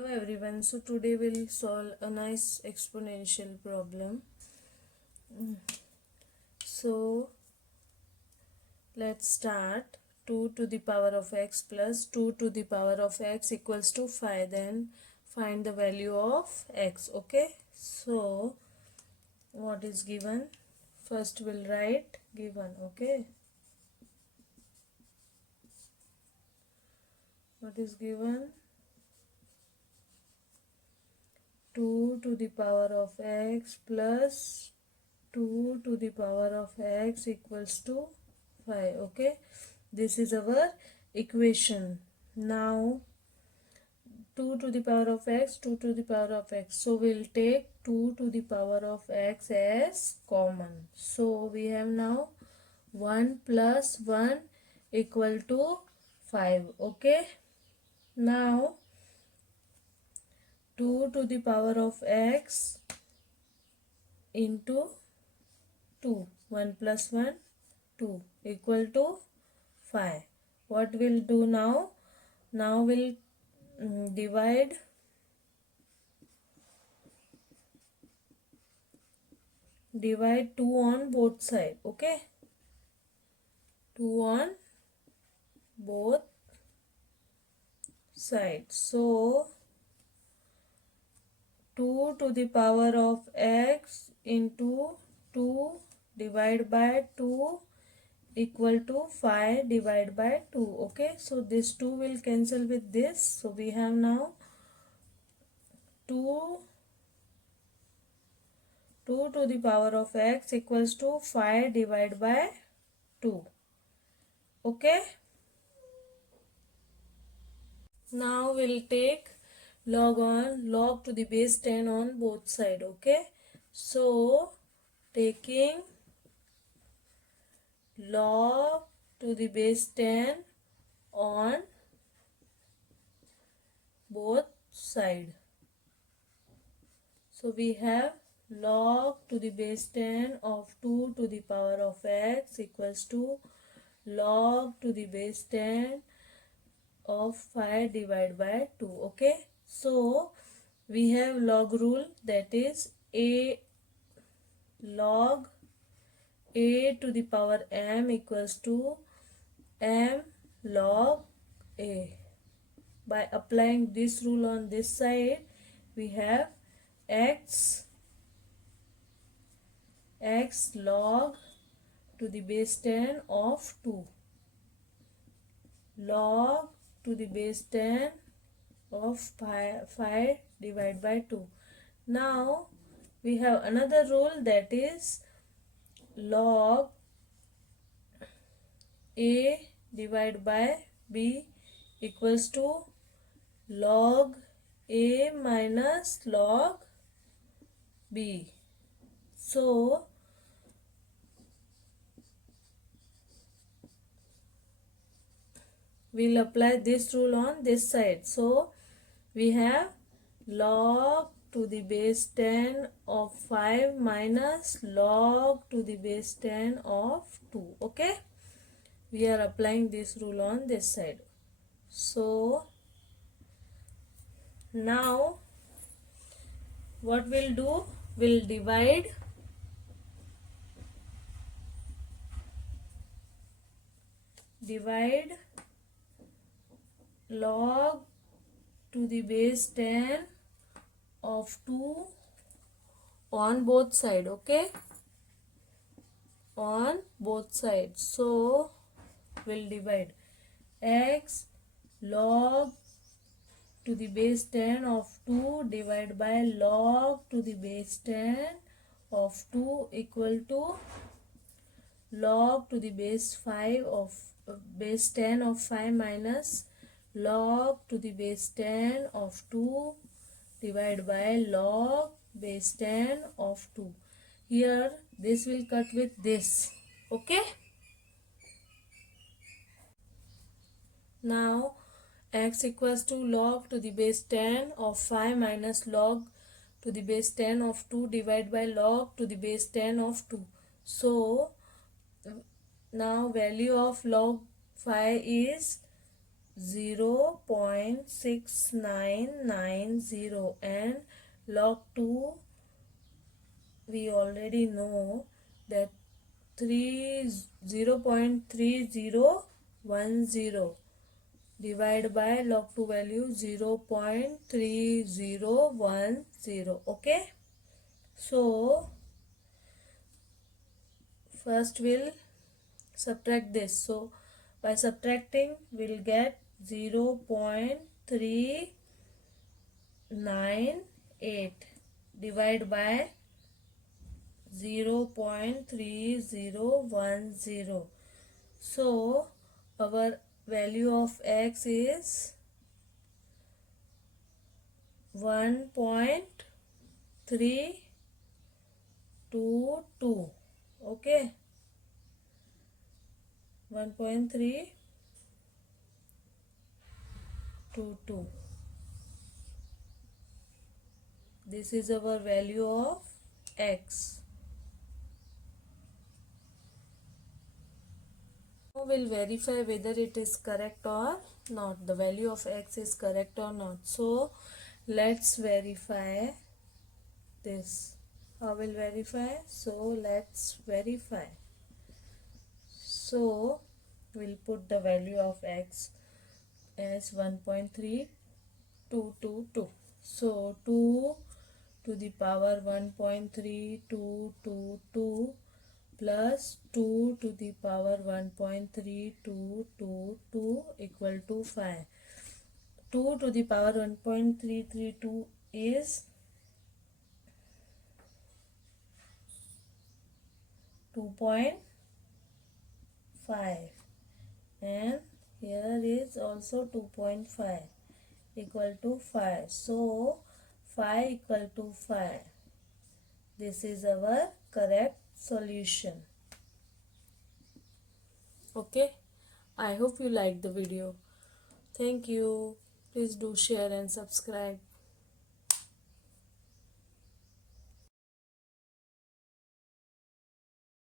Hello everyone, so today we'll solve a nice exponential problem. So let's start. 2 to the power of x plus 2 to the power of x equals to 5. Then find the value of x. Okay, so what is given? First we'll write given. Okay, what is given? 2 to the power of x plus 2 to the power of x equals to 5. Okay, this is our equation. Now 2 to the power of x, 2 to the power of x, so we'll take 2 to the power of x as common. So we have now 1 plus 1 equal to 5. Okay, now 2 to the power of x into 2, 1 plus 1 2 equal to 5. What we'll do now? Now we'll divide 2 on both sides. Okay, 2 on both sides. So 2 to the power of x into 2 divided by 2 equal to 5 divided by 2. Okay, so this 2 will cancel with this. So we have now 2 to the power of x equals to 5 divided by 2. Okay, now we'll take log to the base 10 on both sides. Okay, so taking log to the base 10 on both sides. So we have log to the base 10 of 2 to the power of x equals to log to the base 10 of 5 divided by 2. Okay, so we have log rule, that is a log a to the power m equals to m log a. By applying this rule on this side, we have x log to the base 10 of 2 log to the base 10 of 5 divided by 2. Now we have another rule, that is log a divided by b equals to log a minus log b. So we'll apply this rule on this side. So we have log to the base 10 of 5 minus log to the base 10 of 2. Okay, we are applying this rule on this side. So now what we'll do, we'll divide log to the base 10 of 2 on both sides. Okay, on both sides. So we'll divide x log to the base 10 of 2 divided by log to the base 10 of 2 equal to log to the base 5 of base 10 of 5 minus log to the base 10 of 2 divided by log base 10 of 2. Here this will cut with this. Okay, now x equals to log to the base 10 of 5 minus log to the base 10 of 2 divided by log to the base 10 of 2. So now value of log 5 is 0.6990 and log 2 we already know that 0.3010 divide by log 2 value 0.3010. Okay, so first we'll subtract this. So by subtracting we'll get 0.398 divide by 0.3010. So our value of x is 1.322. Okay, 1.322. This is our value of x. Now we'll verify whether it is correct or not. The value of x is correct or not. So let's verify this. How will verify? So let's verify. So we'll put the value of x as 1.3222. So 2 to the power 1.3222 plus 2 to the power 1.3222 equal to 5. 2 to the power 1.332 is 2.5 and here is also 2.5 equal to 5. So 5 equal to 5. This is our correct solution. Okay, I hope you liked the video. Thank you. Please do share and subscribe.